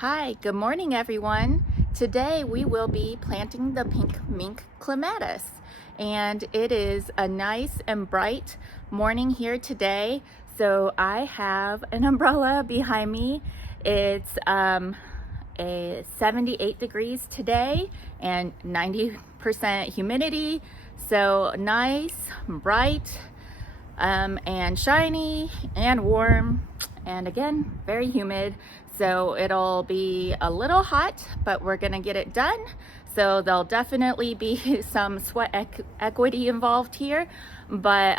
Hi, good morning everyone. Today we will be planting the pink Mink Clematis, and it is a nice and bright morning here today. So I have an umbrella behind me. It's a 78 degrees today and 90% humidity. So nice, bright, and shiny and warm, and again very humid, so it'll be a little hot, but we're gonna get it done. So there'll definitely be some sweat equity involved here, but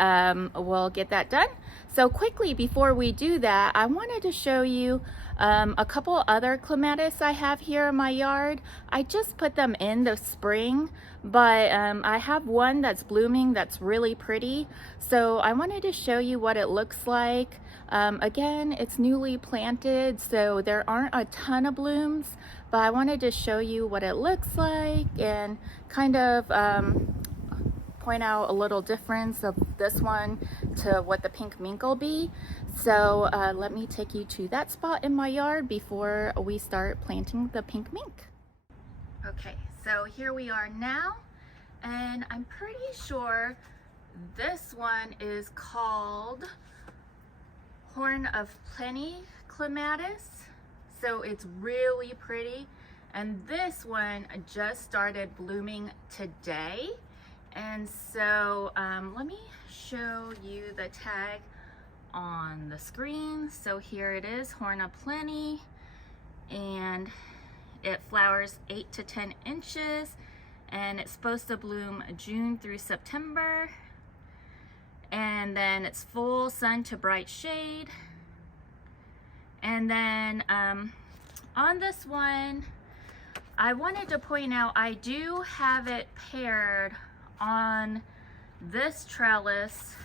we'll get that done. So quickly before we do that, I wanted to show you a couple other clematis I have here in my yard. I just put them in the spring, but I have one that's blooming that's really pretty. So I wanted to show you what it looks like. Again, it's newly planted, so there aren't a ton of blooms, but I wanted to show you what it looks like and kind of point out a little difference of this one to what the pink mink will be. So let me take you to that spot in my yard before we start planting the pink mink. Okay, so here we are now, and I'm pretty sure this one is called Horn of Plenty Clematis. So it's really pretty, and this one just started blooming today. And so let me show you the tag on the screen. So here it is, Horn of Plenty, and it flowers 8 to 10 inches, and it's supposed to bloom June through September. And then it's full sun to bright shade. And then on this one, I wanted to point out I do have it paired on this trellis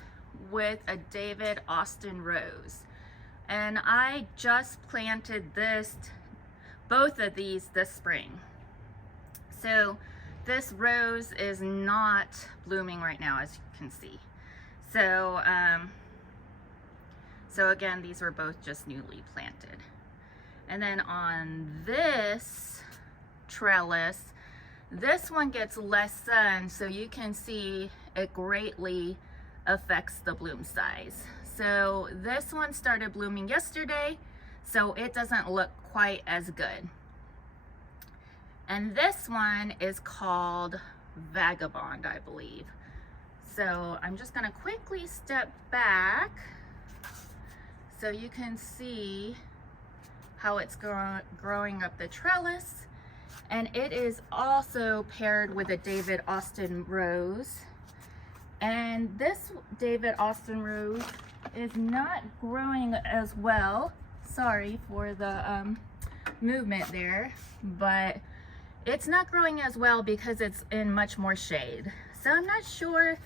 with a David Austin rose. And I just planted both of these this spring. So this rose is not blooming right now, as you can see. So, so again, these were both just newly planted. And then on this trellis, this one gets less sun, so you can see it greatly affects the bloom size. So this one started blooming yesterday, so it doesn't look quite as good. And this one is called Vagabond, I believe. So I'm just gonna quickly step back so you can see how it's growing up the trellis. And it is also paired with a David Austin rose. And this David Austin rose is not growing as well. Sorry for the movement there, but it's not growing as well because it's in much more shade. So I'm not sure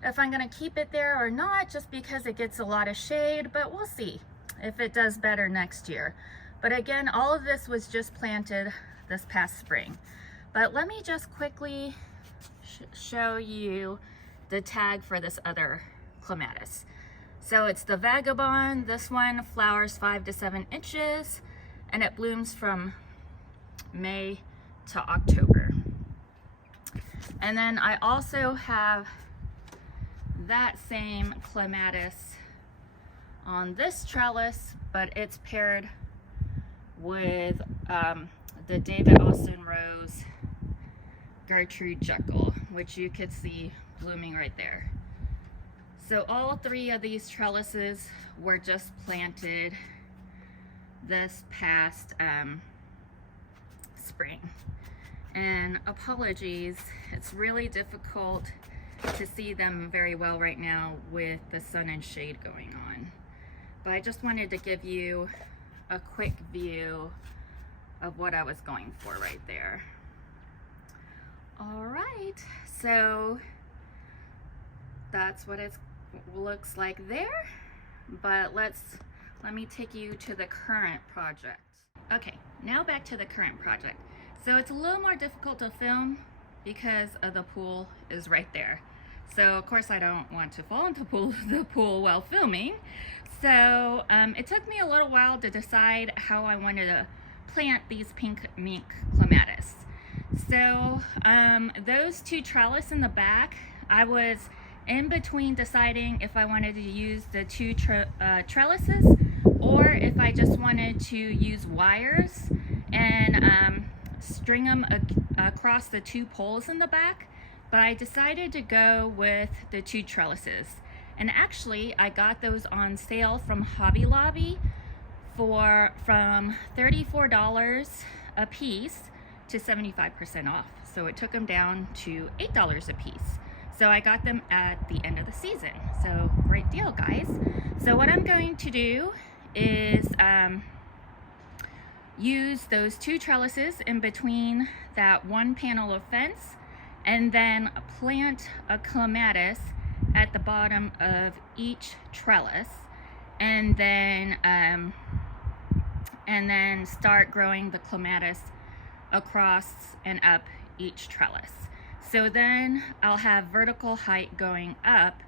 if I'm gonna keep it there or not, just because it gets a lot of shade, but we'll see if it does better next year. But again, all of this was just planted this past spring. But let me just quickly show you the tag for this other clematis. So it's the Vagabond. This one flowers 5 to 7 inches, and it blooms from May to October. And then I also have that same clematis on this trellis, but it's paired with the David Austin rose Gertrude Jekyll, which you could see blooming right there. So all 3 of these trellises were just planted this past spring. And apologies, it's really difficult to see them very well right now with the sun and shade going on. But I just wanted to give you a quick view of what I was going for right there. All right, so that's what it looks like there. But let me take you to the current project. Okay, now back to the current project. So it's a little more difficult to film because of the pool is right there. So of course I don't want to fall into the pool while filming. So it took me a little while to decide how I wanted to plant these pink mink clematis. So those two trellis in the back, I was in between deciding if I wanted to use the two trellises or if I just wanted to use wires and string them across the two poles in the back, but I decided to go with the two trellises. And actually I got those on sale from Hobby Lobby from $34 a piece to 75% off. So it took them down to $8 a piece. So I got them at the end of the season. So great deal, guys. So what I'm going to do is use those two trellises in between that one panel of fence and then plant a clematis at the bottom of each trellis, and then start growing the clematis across and up each trellis. So then I'll have vertical height going up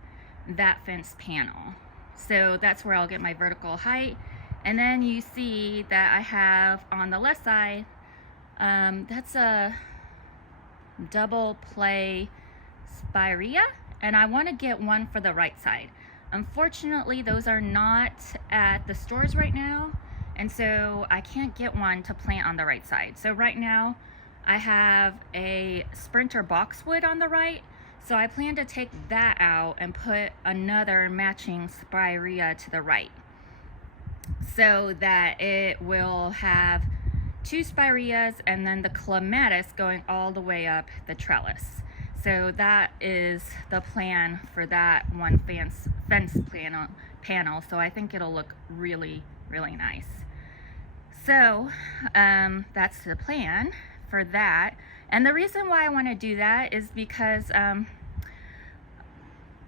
that fence panel. So that's where I'll get my vertical height. And then you see that I have on the left side, that's a double play spirea, and I want to get one for the right side. Unfortunately, those are not at the stores right now, and so I can't get one to plant on the right side. So right now I have a Sprinter boxwood on the right, so I plan to take that out and put another matching spirea to the right, so that it will have two spireas and then the clematis going all the way up the trellis. So that is the plan for that one fence panel. So I think it'll look really, really nice. So that's the plan for that. And the reason why I want to do that is because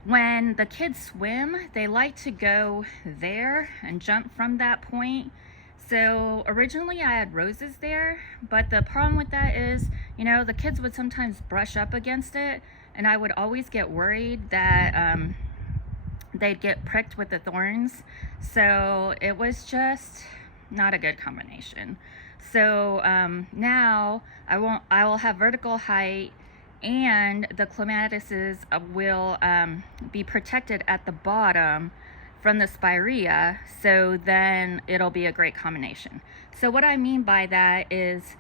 when the kids swim, they like to go there and jump from that point. So originally I had roses there, but the problem with that is, you know, the kids would sometimes brush up against it, and I would always get worried that they'd get pricked with the thorns. So it was just not a good combination. So now I will have vertical height, and the clematises will be protected at the bottom from the spirea, so then it'll be a great combination. So what I mean by that is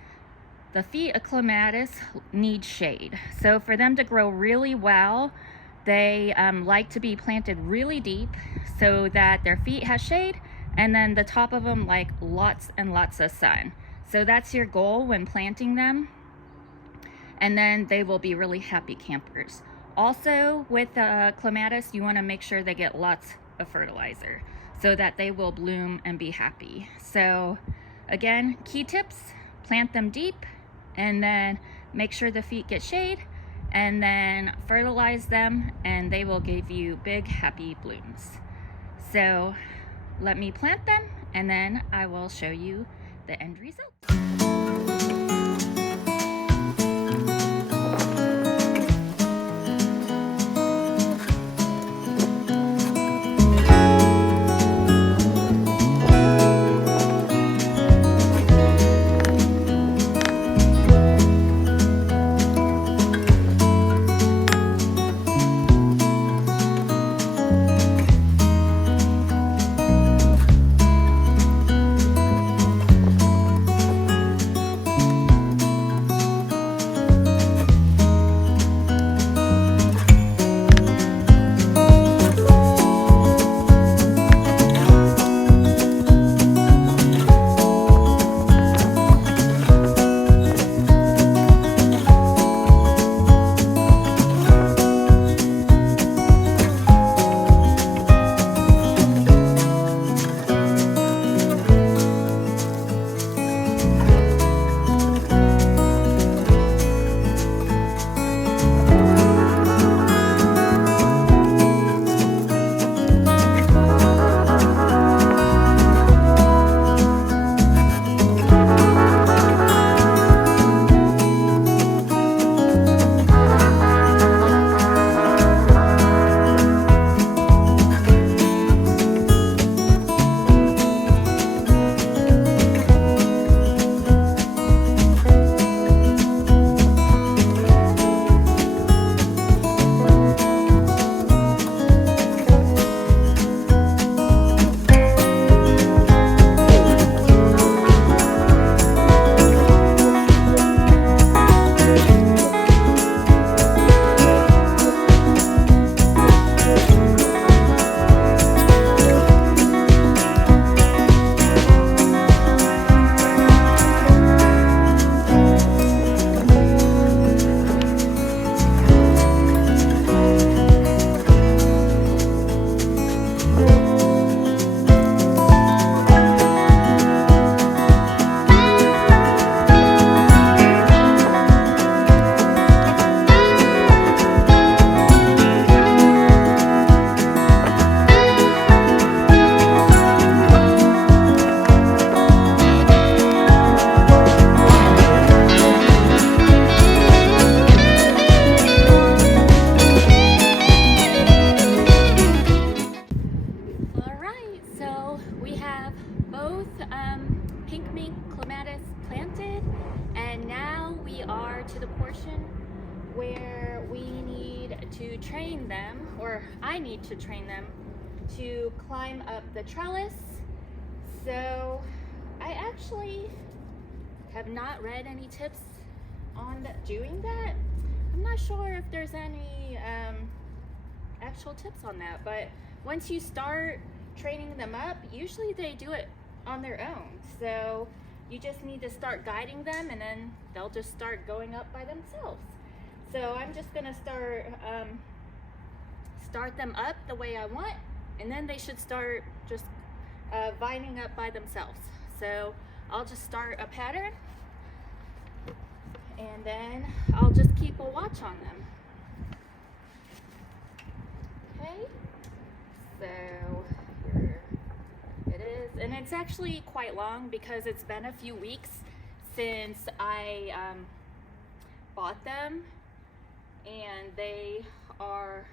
the feet of clematis need shade. So for them to grow really well, they like to be planted really deep so that their feet have shade, and then the top of them like lots and lots of sun. So that's your goal when planting them, and then they will be really happy campers. Also with clematis, you want to make sure they get lots of fertilizer so that they will bloom and be happy. So again, key tips: plant them deep, and then make sure the feet get shade, and then fertilize them, and they will give you big happy blooms. So let me plant them, and then I will show you the end result. So we have both pink Mink Clematis planted, and now we are to the portion where we need to train them, or I need to train them to climb up the trellis. So I actually have not read any tips on doing that. I'm not sure if there's any actual tips on that, but once you start training them up, usually they do it on their own. So you just need to start guiding them, and then they'll just start going up by themselves. So I'm just gonna start them up the way I want, and then they should start just vining up by themselves. So I'll just start a pattern, and then I'll just keep a watch on them. Okay, so here it is, and it's actually quite long because it's been a few weeks since I bought them, and they are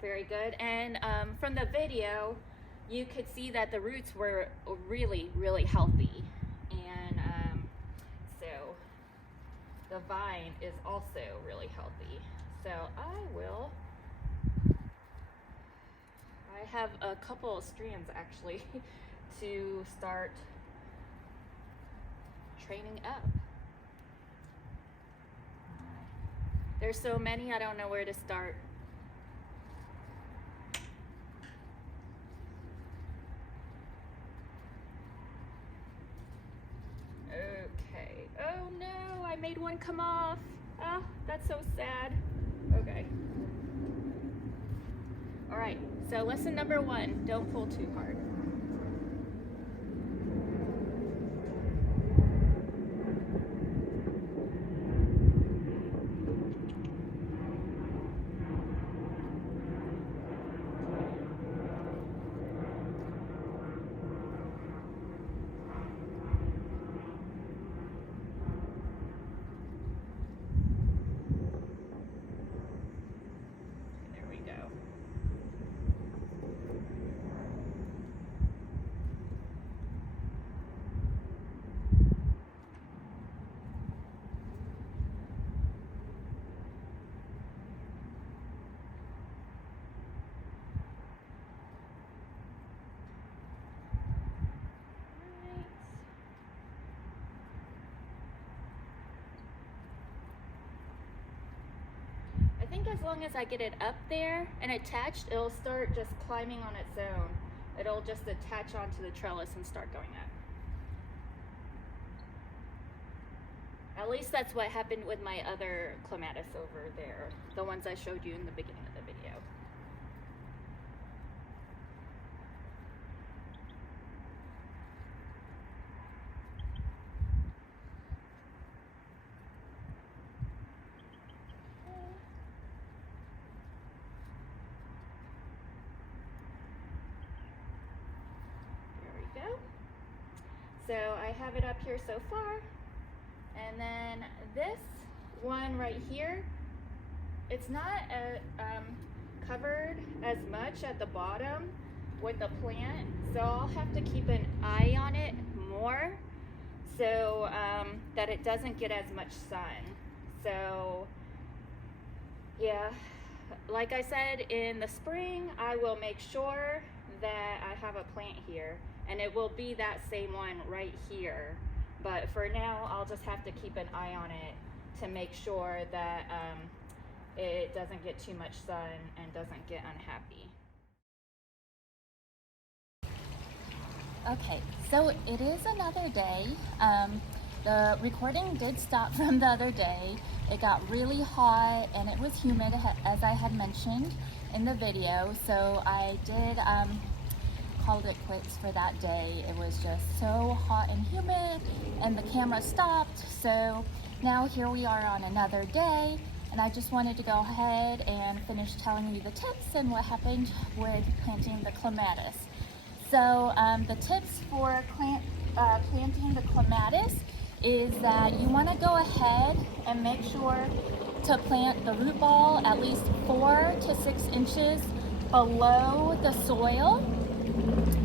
very good. And from the video, you could see that the roots were really, really healthy, and so the vine is also really healthy. So I have a couple of strands actually to start training up. There's so many, I don't know where to start. Okay, oh no, I made one come off. Oh, that's so sad. Okay. All right, so lesson number 1, don't pull too hard. I think as long as I get it up there and attached, it'll start just climbing on its own. It'll just attach onto the trellis and start going up. At least that's what happened with my other clematis over there, the ones I showed you in the beginning of the video. So I have it up here so far, and then this one right here, it's not covered as much at the bottom with the plant, so I'll have to keep an eye on it more so that it doesn't get as much sun. So yeah, like I said, in the spring I will make sure that I have a plant here, and it will be that same one right here. But for now, I'll just have to keep an eye on it to make sure that it doesn't get too much sun and doesn't get unhappy. Okay, so it is another day. The recording did stop from the other day. It got really hot and it was humid, as I had mentioned in the video. So I did called it quits for that day. It was just so hot and humid, and the camera stopped. So now here we are on another day, and I just wanted to go ahead and finish telling you the tips and what happened with planting the clematis. So the tips for planting the clematis is that you want to go ahead and make sure to plant the root ball at least 4 to 6 inches below the soil.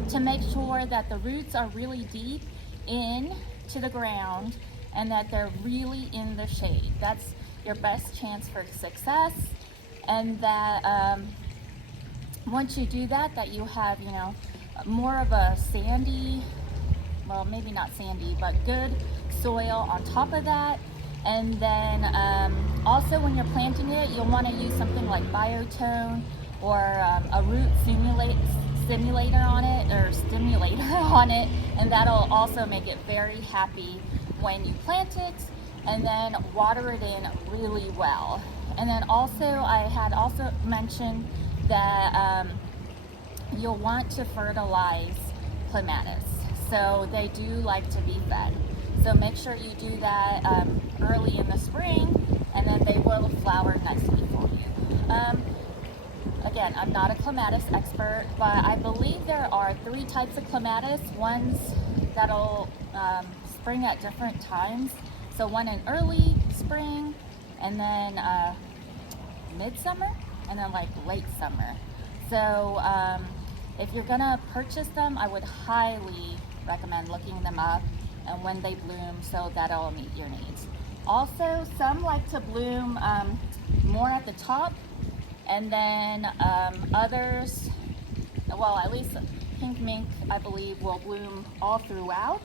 to make sure that the roots are really deep in to the ground and that they're really in the shade. That's your best chance for success. And that once you do that, that you have, you know, more of a sandy, well, maybe not sandy, but good soil on top of that. And then also when you're planting it, you'll want to use something like biotone or a root stimulator on it, and that'll also make it very happy when you plant it. And then water it in really well. And then also I had also mentioned that you'll want to fertilize clematis. So they do like to be fed. So make sure you do that early in the spring, and then they will flower nicely for you. Again, I'm not a clematis expert, but I believe there are 3 types of clematis. Ones that'll spring at different times. So one in early spring, and then midsummer, and then like late summer. So if you're gonna purchase them, I would highly recommend looking them up and when they bloom, so that'll meet your needs. Also, some like to bloom more at the top, and then others, well, at least pink mink, I believe, will bloom all throughout.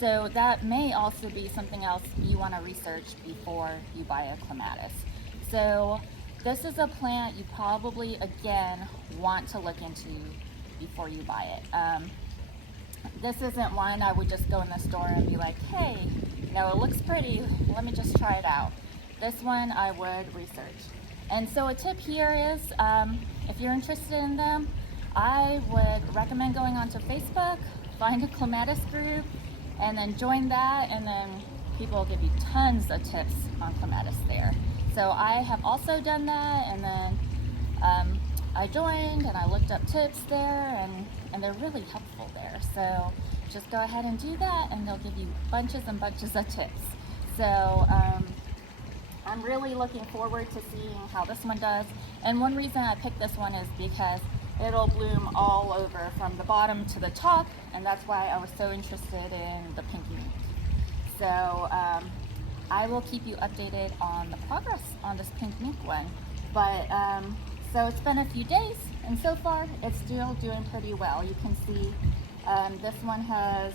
So that may also be something else you want to research before you buy a clematis. So this is a plant you probably, again, want to look into before you buy it. This isn't one I would just go in the store and be like, hey, you know, it looks pretty, let me just try it out. This one I would research. And so a tip here is, if you're interested in them, I would recommend going onto Facebook, find a clematis group, and then join that, and then people will give you tons of tips on clematis there. So I have also done that, and then I joined and I looked up tips there, and they're really helpful there. So just go ahead and do that, and they'll give you bunches and bunches of tips. So I'm really looking forward to seeing how this one does. And one reason I picked this one is because it'll bloom all over from the bottom to the top, and that's why I was so interested in the pink mink. So I will keep you updated on the progress on this pink mink one. But so it's been a few days, and so far it's still doing pretty well. You can see this one has,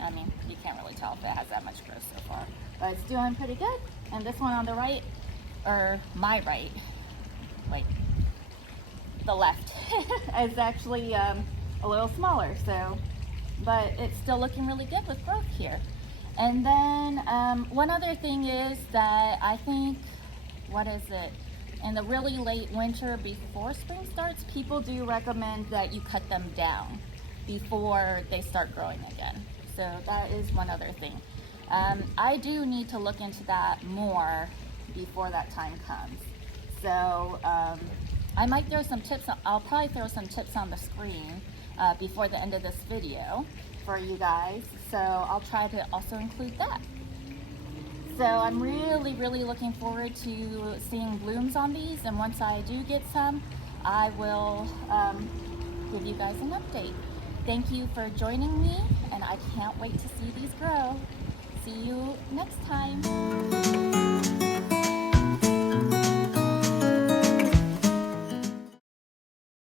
I mean, you can't really tell if it has that much growth so far, but it's doing pretty good. And this one on the right, or my right, like the left, is actually a little smaller. So, but it's still looking really good with growth here. And then one other thing is that I think, what is it? In the really late winter before spring starts, people do recommend that you cut them down before they start growing again. So that is one other thing. I do need to look into that more before that time comes. So I might throw some tips, I'll probably throw some tips on the screen before the end of this video for you guys. So I'll try to also include that. So I'm really, really looking forward to seeing blooms on these, and once I do get some, I will give you guys an update. Thank you for joining me, and I can't wait to see these grow. See you next time.